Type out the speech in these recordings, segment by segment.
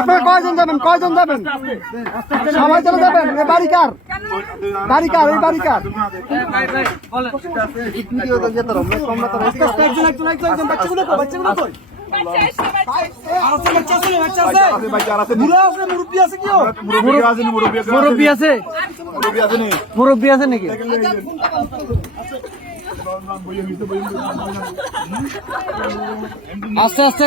আপনারা কয়জন যাবেন? কয়জন যাবেন? সবাই চলে যাবেন? এ বাড়ি কার? বাড়ি কার? এই. মুরব্বী আছে নাকি? আস্তে আস্তে।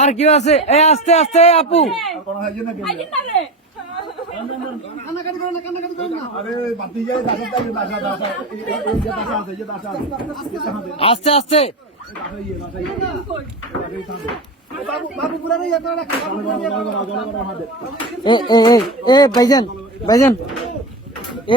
আর কেউ আছে এই আস্তে আস্তে আপু. আস্তে আস্তে এ ভাইজান ভাইজান এ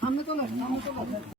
সামনে চলে সামনে চলে